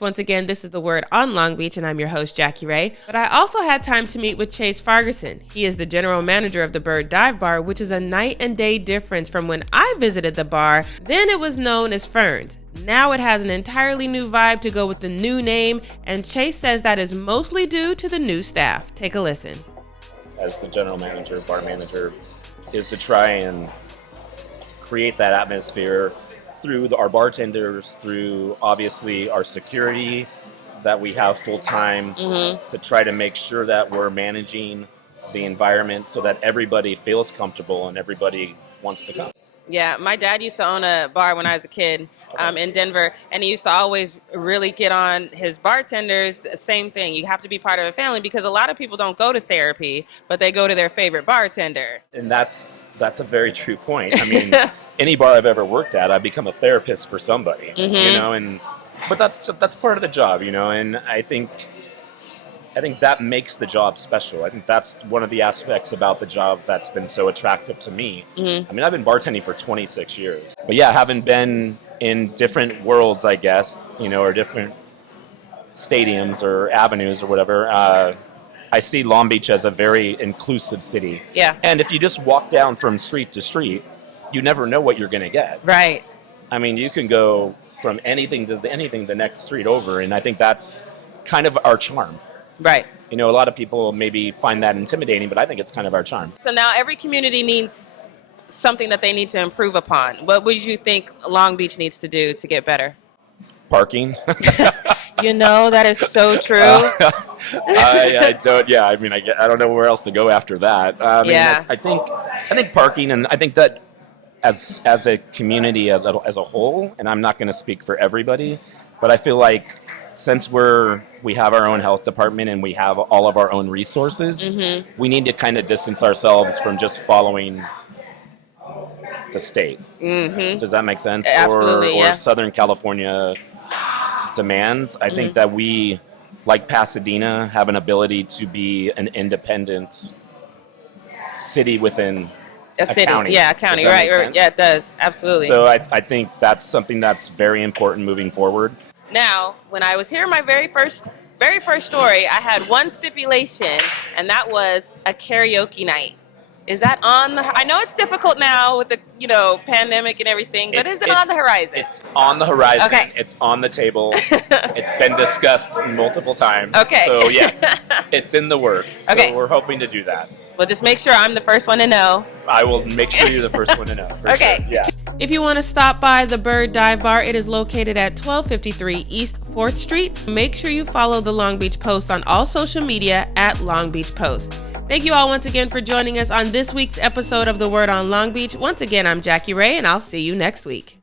Once again, this is The Word on Long Beach, and I'm your host, Jackie Ray. But I also had time to meet with Chase Farguson. He is the general manager of the Bird Dive Bar, which is a night and day difference from when I visited the bar. Then it was known as Fern's. Now it has an entirely new vibe to go with the new name, and Chase says that is mostly due to the new staff. Take a listen. As the general manager, bar manager, is to try and create that atmosphere through our bartenders, through obviously our security that we have full time, to try to make sure that we're managing the environment so that everybody feels comfortable and everybody wants to come. Yeah, my dad used to own a bar when I was a kid in Denver, and he used to always really get on his bartenders. The same thing, you have to be part of a family because a lot of people don't go to therapy, but they go to their favorite bartender. And that's a very true point. I mean, any bar I've ever worked at, I've become a therapist for somebody, you know, but that's part of the job, you know, and I think that makes the job special. I think that's one of the aspects about the job that's been so attractive to me. I mean, I've been bartending for 26 years. But yeah, having been in different worlds, I guess, you know, or different stadiums or avenues or whatever, I see Long Beach as a very inclusive city. Yeah. And if you just walk down from street to street, you never know what you're going to get. Right. I mean, you can go from anything to anything the next street over, and I think that's kind of our charm. Right. You know, a lot of people maybe find that intimidating, but I think it's kind of our charm. So now every community needs something that they need to improve upon. What would you think Long Beach needs to do to get better? Parking. You know, that is so true. I don't know where else to go after that. I think parking, and I think that as a community as a whole, and I'm not going to speak for everybody, but I feel like since we have our own health department and we have all of our own resources, we need to kind of distance ourselves from just following the state. Does that make sense? Absolutely, or Southern California demands. I think that we, like Pasadena, have an ability to be an independent city within a city. County. Yeah, a county, right. Yeah, it does. Absolutely. So I think that's something that's very important moving forward. Now, when I was here, my very first story, I had one stipulation, and that was a karaoke night. Is that on the? I know it's difficult now with the pandemic and everything, but is it on the horizon? It's on the horizon. Okay. It's on the table. It's been discussed multiple times. Okay. So yes, it's in the works. Okay. So we're hoping to do that. Well, just make sure I'm the first one to know. I will make sure you're the first one to know. For okay. Sure. Yeah. If you want to stop by the Bird Dive Bar, it is located at 1253 East 4th Street. Make sure you follow the Long Beach Post on all social media at Long Beach Post. Thank you all once again for joining us on this week's episode of The Word on Long Beach. Once again, I'm Jackie Ray, and I'll see you next week.